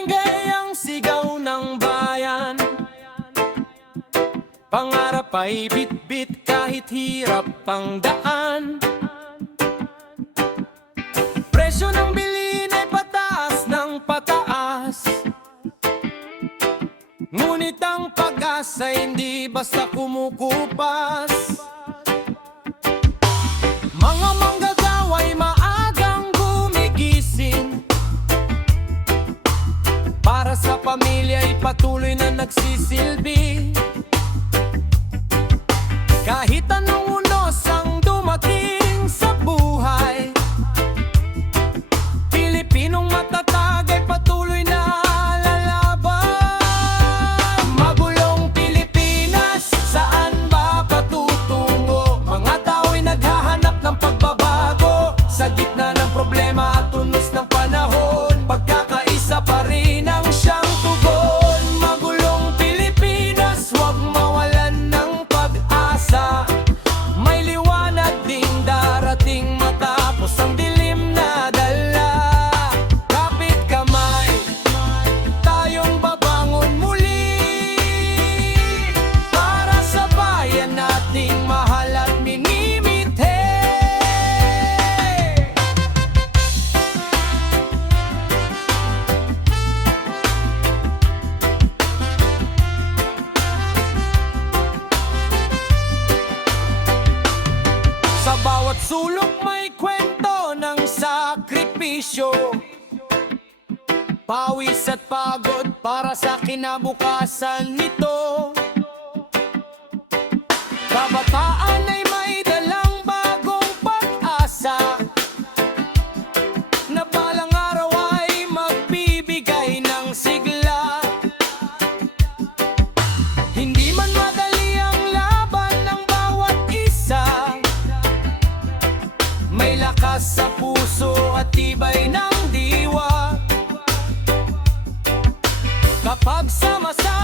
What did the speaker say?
barangay ang sigaw ng bayan. Pangarap ay bit-bit kahit hirap ang daan. Presyo ng bilhin ay pataas ng pataas, ngunit ang pag-asa hindi basta kumukupas. Mga manggagawa ay maagang gumigising para sa pamilya ay patuloy na nagsisilbi. Kahit anong unos ang dumating sa buhay, Pilipinong matatag ay patuloy na lalaban. Magulong Pilipinas, saan ba patutungo? Mga tao'y naghahanap ng pagbabago sa gitna ng problema at unos ng panahon. Pagkakaisa pa rin ang siyang tugon. Magulong Pilipinas, huwag mawalan ng pag-asa. May liwanag ding darating matapos ang dilim na dala. Kapit kamay, tayong babangon muli para sa bayan nating mahal at minimithi. Sa bawat sulok may kwento ng sakripisyo, pawis at pagod para sa kinabukasan nito. Kabataan ay may dalang bagong pag-asa na balang araw ay magbibigay ng sigla. Hindi man madali ang laban ng bawat isa, may lakas sa puso at tibay ng diwa. Kapag sama-sama